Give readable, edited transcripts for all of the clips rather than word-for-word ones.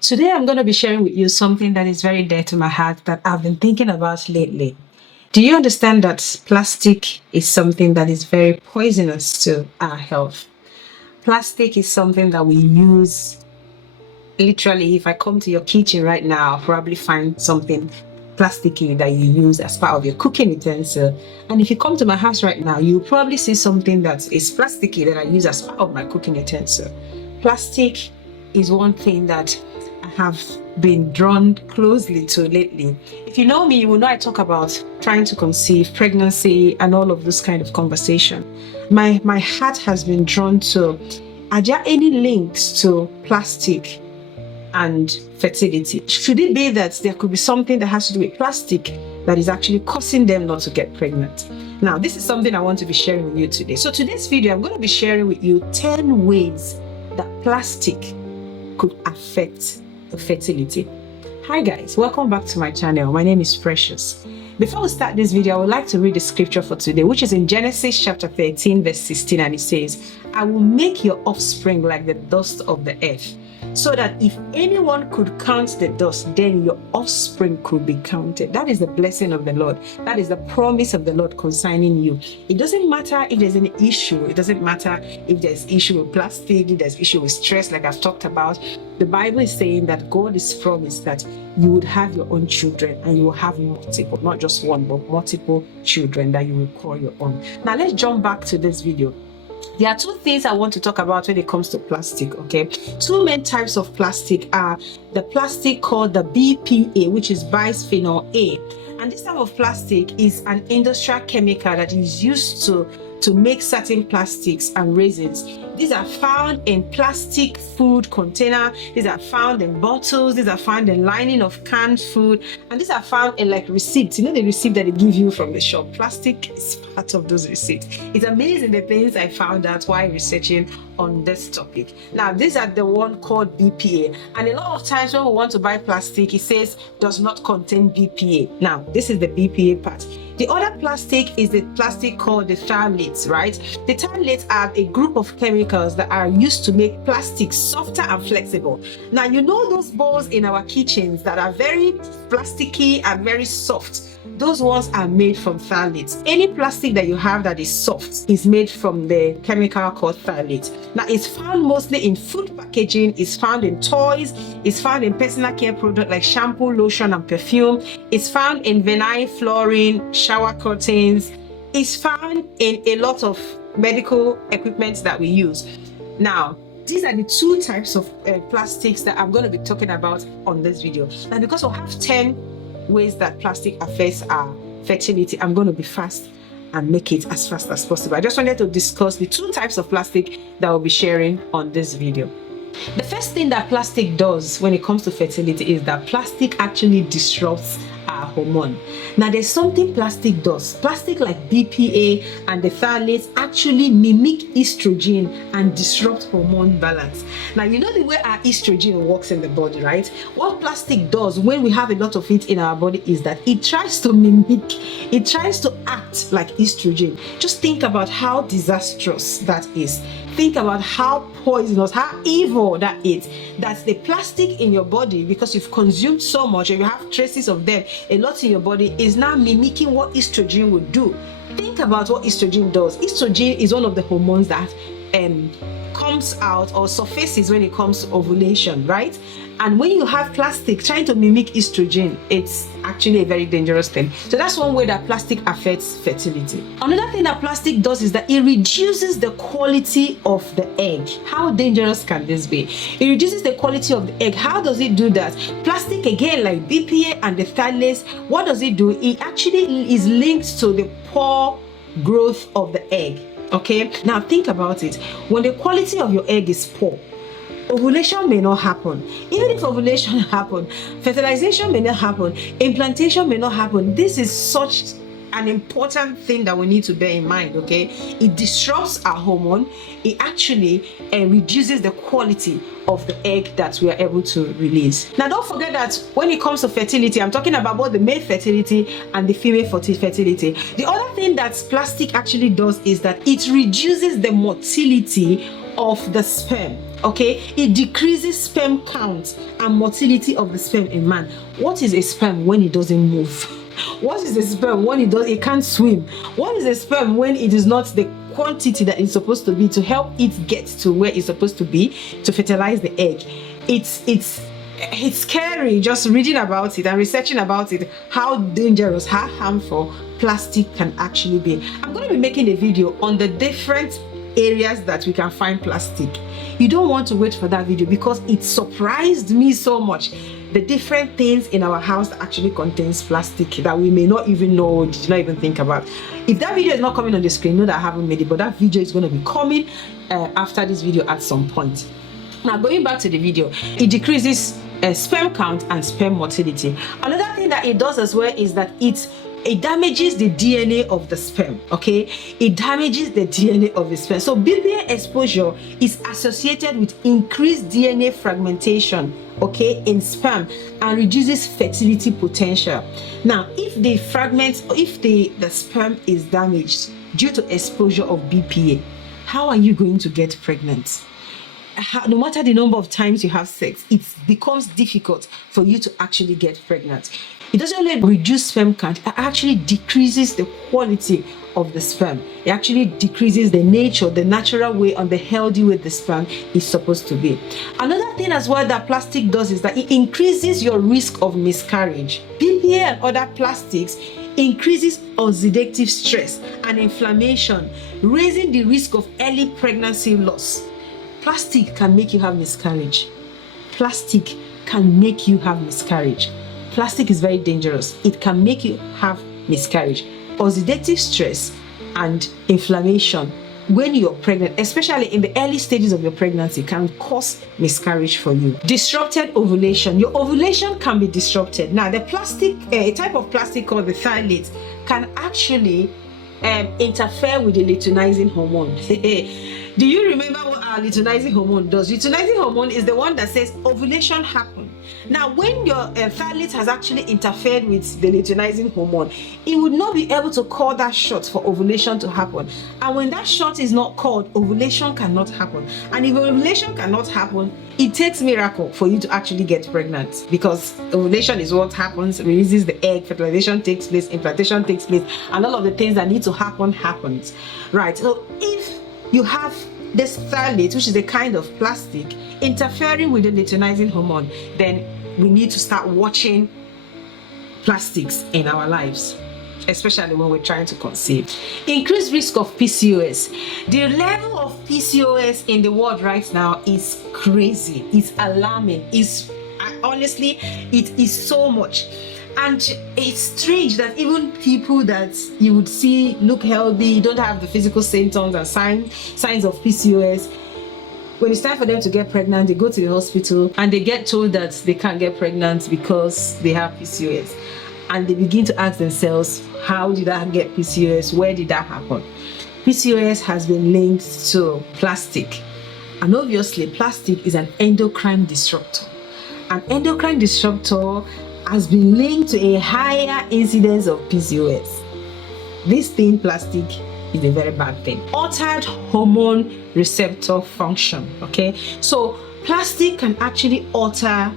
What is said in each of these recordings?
Today, I'm going to be sharing with you something that is very dear to my heart that I've been thinking about lately. Do you understand that plastic is something that is very poisonous to our health? Plastic is something that we use literally. If I come to your kitchen right now, I'll probably find something plasticky that you use as part of your cooking utensil. And if you come to my house right now, you'll probably see something that is plasticky that I use as part of my cooking utensil. Plastic is one thing that I have been drawn closely to lately. If you know me, you will know I talk about trying to conceive, pregnancy, and all of this kind of conversation. My heart has been drawn to, are there any links to plastic and fertility? Should it be that there could be something that has to do with plastic that is actually causing them not to get pregnant? Now, this is something I want to be sharing with you today. So today's video, I'm going to be sharing with you 10 ways that plastic could affect the fertility. Hi guys, welcome back to my channel. My name is Precious. Before we start this video, I would like to read the scripture for today, which is in Genesis chapter 13 verse 16, and it says, I will make your offspring like the dust of the earth, so that if anyone could count the dust, then your offspring could be counted. That is the blessing of the Lord. That is the promise of the Lord concerning you. It doesn't matter if there's any issue. It doesn't matter if there's issue with plastic, if there's issue with stress, like I've talked about. The Bible is saying that God is promised that you would have your own children, and you will have multiple, not just one, but multiple children that you will call your own. Now let's jump back to this video. There are two things I want to talk about when it comes to plastic, okay? Two main types of plastic are the plastic called the BPA, which is bisphenol A. And this type of plastic is an industrial chemical that is used to make certain plastics and resins. These are found in plastic food container. These are found in bottles. These are found in lining of canned food. And these are found in like receipts. You know the receipt that they give you from the shop? Plastic is part of those receipts. It's amazing the things I found out while researching on this topic. Now, these are the one called BPA. And a lot of times when we want to buy plastic, it says does not contain BPA. Now, this is the BPA part. The other plastic is the plastic called the phthalates, right? The phthalates are a group of chemicals that are used to make plastic softer and flexible. Now, you know those bowls in our kitchens that are very plasticky and very soft? Those ones are made from phthalates. Any plastic that you have that is soft is made from the chemical called phthalates. Now, it's found mostly in food packaging, it's found in toys, it's found in personal care products like shampoo, lotion, and perfume. It's found in vinyl flooring, shower curtains. It's found in a lot of medical equipment that we use. Now, these are the two types of plastics that I'm going to be talking about on this video. Now, because we'll have 10 ways that plastic affects our fertility, I'm going to be fast and make it as fast as possible. I just wanted to discuss the two types of plastic that I'll be sharing on this video. The first thing that plastic does when it comes to fertility is that plastic actually disrupts our hormone. Now, there's something plastic does. Plastic like BPA and the phthalates actually mimic estrogen and disrupt hormone balance. Now, you know the way our estrogen works in the body, right? What plastic does when we have a lot of it in our body is that it tries to mimic, it tries to act like estrogen. Just think about how disastrous that is. Think about how poisonous, how evil that is. That's the plastic in your body, because you've consumed so much and you have traces of them a lot in your body, is now mimicking what estrogen would do. Think about what estrogen does. Estrogen is one of the hormones that comes out or surfaces when it comes to ovulation, right? And when you have plastic trying to mimic estrogen, it's actually a very dangerous thing. So that's one way that plastic affects fertility. Another thing that plastic does is that it reduces the quality of the egg. How dangerous can this be? It reduces the quality of the egg. How does it do that? Plastic, again, like BPA and the phthalates, what does it do? It actually is linked to the poor growth of the egg. Okay, now think about it. When the quality of your egg is poor, ovulation may not happen. Even if ovulation happen, fertilization may not happen, implantation may not happen. This is such an important thing that we need to bear in mind, okay? It disrupts our hormone. It actually reduces the quality of the egg that we are able to release. Now, don't forget that when it comes to fertility, I'm talking about both the male fertility and the female fertility. The other thing that plastic actually does is that it reduces the motility of the sperm. Okay, it decreases sperm count and motility of the sperm in man. What is a sperm when it doesn't move? What is a sperm when it can't swim? What is a sperm when it is not the quantity that it's supposed to be to help it get to where it's supposed to be to fertilize the egg? It's scary just reading about it and researching about it, how dangerous, how harmful plastic can actually be. I'm going to be making a video on the different areas that we can find plastic. You don't want to wait for that video because it surprised me so much. The different things in our house that actually contains plastic that we may not even know, did not even think about. If that video is not coming on the screen, know that I haven't made it, but that video is going to be coming after this video at some point. Now, going back to the video, it decreases sperm count and sperm motility. Another thing that it does as well is that it damages the DNA of the sperm. Okay, it damages the DNA of the sperm. So BPA exposure is associated with increased DNA fragmentation, okay, in sperm, and reduces fertility potential. Now, if the sperm is damaged due to exposure of BPA, how are you going to get pregnant? No matter the number of times you have sex, it becomes difficult for you to actually get pregnant. It doesn't only reduce sperm count, it actually decreases the quality of the sperm. It actually decreases the nature, the natural way, and the healthy way the sperm is supposed to be. Another thing as well that plastic does is that it increases your risk of miscarriage. BPA and other plastics increases oxidative stress and inflammation, raising the risk of early pregnancy loss. Plastic can make you have miscarriage. Plastic can make you have miscarriage. Plastic is very dangerous. It can make you have miscarriage. Oxidative stress and inflammation when you're pregnant, especially in the early stages of your pregnancy, can cause miscarriage for you. Disrupted ovulation. Your ovulation can be disrupted. Now, the plastic, a type of plastic called the phthalates, can actually interfere with the luteinizing hormone. Do you remember what our luteinizing hormone does? Luteinizing hormone is the one that says ovulation happened. Now, when your phthalates has actually interfered with the luteinizing hormone, it would not be able to call that shot for ovulation to happen. And when that shot is not called, ovulation cannot happen. And if ovulation cannot happen, it takes miracle for you to actually get pregnant, because ovulation is what happens, releases the egg, fertilization takes place, implantation takes place, and all of the things that need to happen happens. Right. So if you have this phthalate, which is a kind of plastic, interfering with the luteinizing hormone, then we need to start watching plastics in our lives, especially when we're trying to conceive. Increased risk of PCOS. The level of PCOS in the world right now is crazy. It's alarming. Honestly, it is so much. And it's strange that even people that you would see look healthy, don't have the physical symptoms and signs of PCOS, when it's time for them to get pregnant, they go to the hospital and they get told that they can't get pregnant because they have PCOS. And they begin to ask themselves, how did I get PCOS? Where did that happen? PCOS has been linked to plastic. And obviously, plastic is an endocrine disruptor. An endocrine disruptor has been linked to a higher incidence of PCOS. This thing, plastic, is a very bad thing. Altered hormone receptor function. Okay, so plastic can actually alter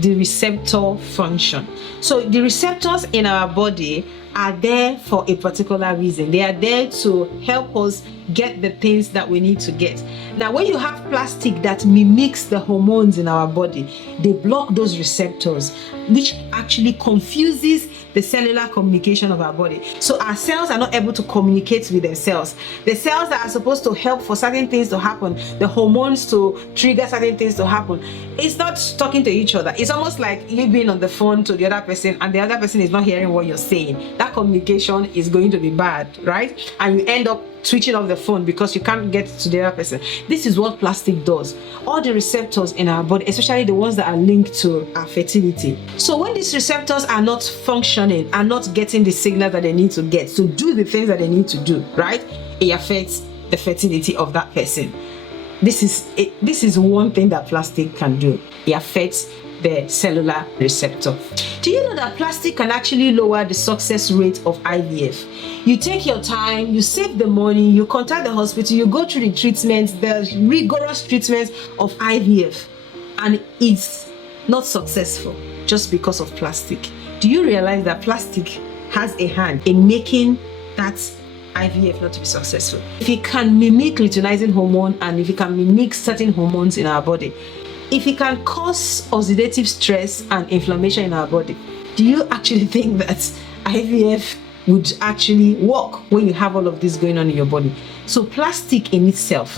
the receptor function. So the receptors in our body are there for a particular reason. They are there to help us get the things that we need to get. Now, when you have plastic that mimics the hormones in our body, they block those receptors, which actually confuses the cellular communication of our body. So our cells are not able to communicate with themselves. The cells that are supposed to help for certain things to happen, the hormones to trigger certain things to happen, it's not talking to each other. It's almost like you being on the phone to the other person and the other person is not hearing what you're saying. That communication is going to be bad, right? And you end up switching off the phone because you can't get to the other person. This is what plastic does. All the receptors in our body, especially the ones that are linked to our fertility. So when these receptors are not functioning, are not getting the signal that they need to get to do the things that they need to do, right? It affects the fertility of that person. This is one thing that plastic can do. It affects the cellular receptor. Do you know that plastic can actually lower the success rate of IVF? You take your time, you save the money, you contact the hospital, you go through the treatments, the rigorous treatments of IVF, and it's not successful just because of plastic. Do you realize that plastic has a hand in making that IVF not to be successful? If it can mimic luteinizing hormone, and if it can mimic certain hormones in our body, if it can cause oxidative stress and inflammation in our body, do you actually think that IVF would actually work when you have all of this going on in your body? So plastic in itself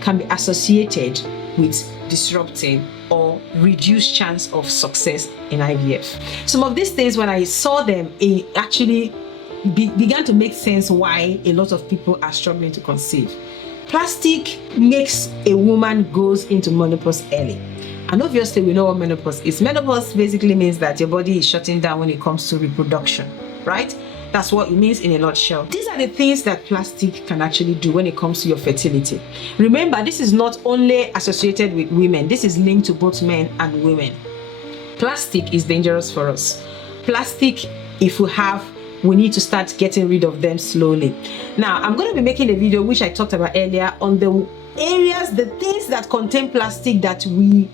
can be associated with disrupting or reduced chance of success in IVF. Some of these things, when I saw them, it actually began to make sense why a lot of people are struggling to conceive. Plastic makes a woman goes into menopause early. And obviously we know what menopause is. Menopause basically means that your body is shutting down when it comes to reproduction, right? That's what it means in a nutshell. These are the things that plastic can actually do when it comes to your fertility. Remember, this is not only associated with women. This is linked to both men and women. Plastic is dangerous for us. Plastic, if we need to start getting rid of them slowly. Now, I'm going to be making a video which I talked about earlier on the areas, the things that contain plastic that we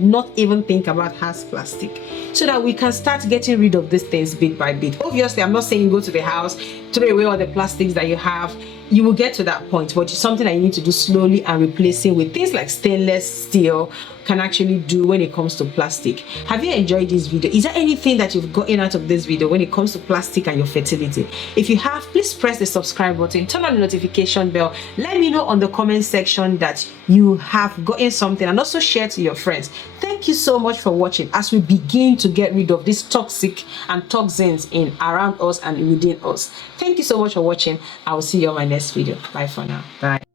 not even think about has plastic, so that we can start getting rid of these things bit by bit. Obviously, I'm not saying go to the house, throw away all the plastics that you have. You will get to that point, but it's something that you need to do slowly, and replacing with things like stainless steel can actually do when it comes to plastic. Have you enjoyed this video? Is there anything that you've gotten out of this video when it comes to plastic and your fertility? If you have, please press the subscribe button, turn on the notification bell. Let me know on the comment section that you have gotten something, and also share to your friends. Thank you so much for watching as we begin to get rid of these toxic and toxins in around us and within us. Thank you so much for watching. I will see you on my next video. Bye for now. Bye.